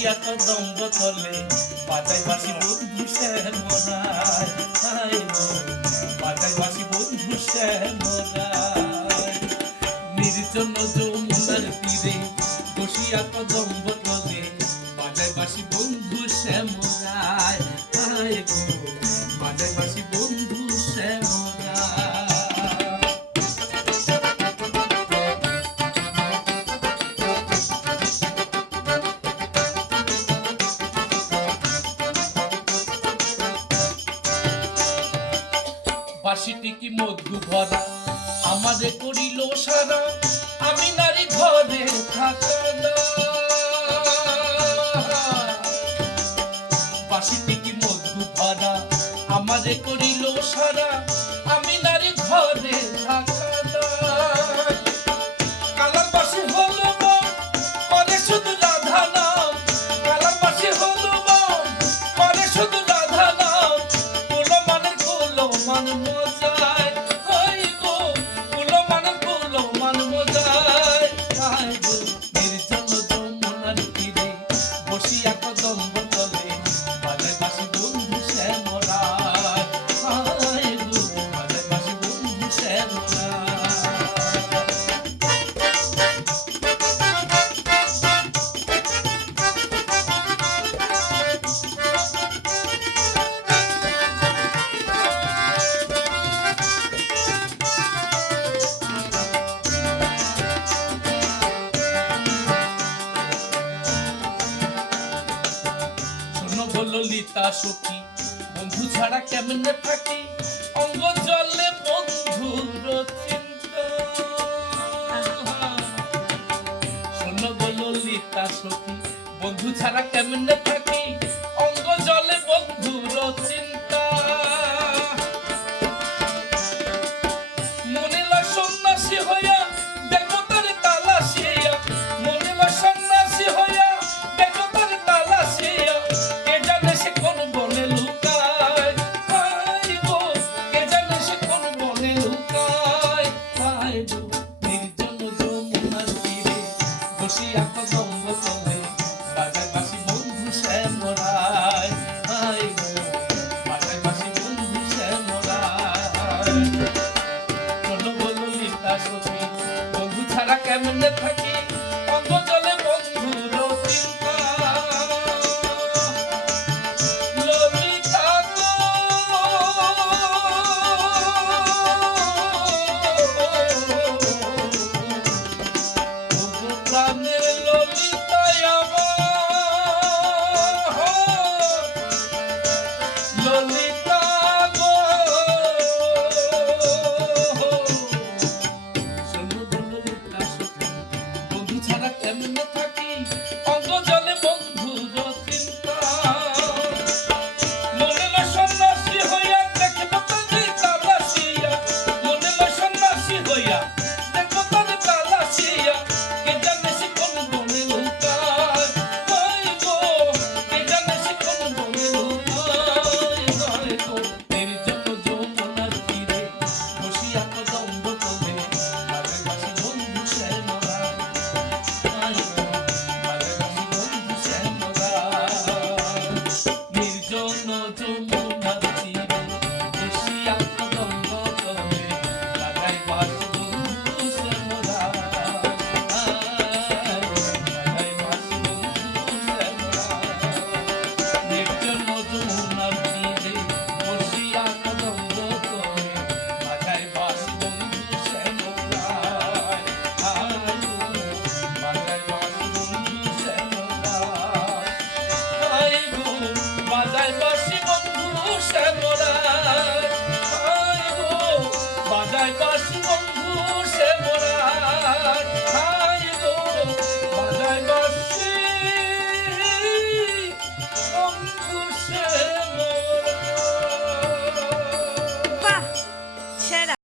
দিয়া তো দম্ব তলে পাতায় বাসি বন্ধু শ্যাম রায় পাতায় বাসি বন্ধু শ্যাম রায় হাসিটি কি মধু ভরা আমাদের করিল সারা, আমি নারী ঘরে থাকা বাসিটি কি মধু ভরা আমাদের সীতা সখী। বন্ধু ছাড়া কেমন থাকি? অঙ্গ জলে বন্ধু শোনো গো ললিতা সখী, বন্ধু ছাড়া কেমন থাকি? অঙ্গ জলে বন্ধু কেমনে থাকি অঙ্গ চলে বন্ধুর প্রাণ